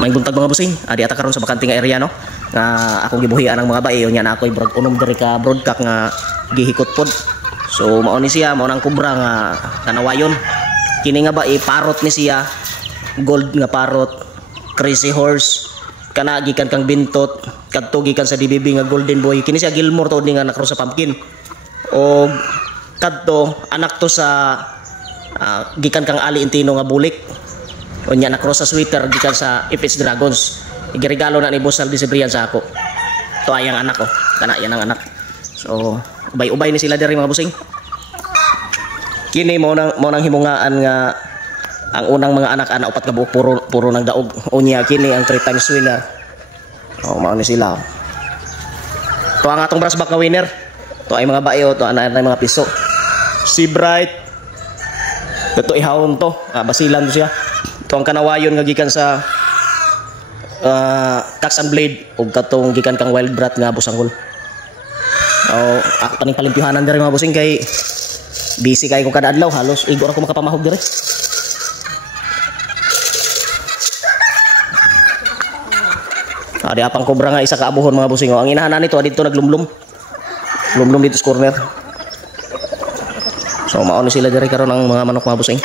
May buntag mga busing, adi ata karon sa bakanting area no. Nga akong gibuhian ang mga bae nya na ako'y unom diri ka broadcast nga gihikot pod. So mao ni siya, mao nang kubra nga kanawayon. Kini nga bae parot ni siya, gold nga parot, crazy horse, kana gikan kang bintot, kadto gikan sa DBB nga golden boy. Kini siya Gilmore to nga nakro sa pumpkin. O kadto anak to sa gikan kang Ali Intino nga bulik. O nya nakro sa sweater gikan sa FH Dragons. Igiregalo na ni Boss Aldi Cibrian sa ako. To ay ang anak ko. Kana yan ang anak. So, ubay-ubay ni sila diri mga busing. Kini mo nang himungaan nga ang unang mga anak ana upat ka buok puro nang daog. Unya kini ang 3 times winner. Oh, mao ni sila. To ang atong brass back nga winner. To ay mga bayo, to ana mga piso. Si Bright. Ito ihawon to. Basilan to siya. To ang kanawayon nga gikan sa Tax and Blade ug katong gikan kang Wild Brat nga busangol. Ako kaning palimpyuhanan diri mga busing kay busy kay ko kada adlaw halos igo ra ko makapamahog diri. Adi apang kobra nga isa ka abuhon mga busing. Ang inahanan nito dito naglumlum. Lumlum dito sa corner. So mao ni sila diri karon ang mga manok mga busing.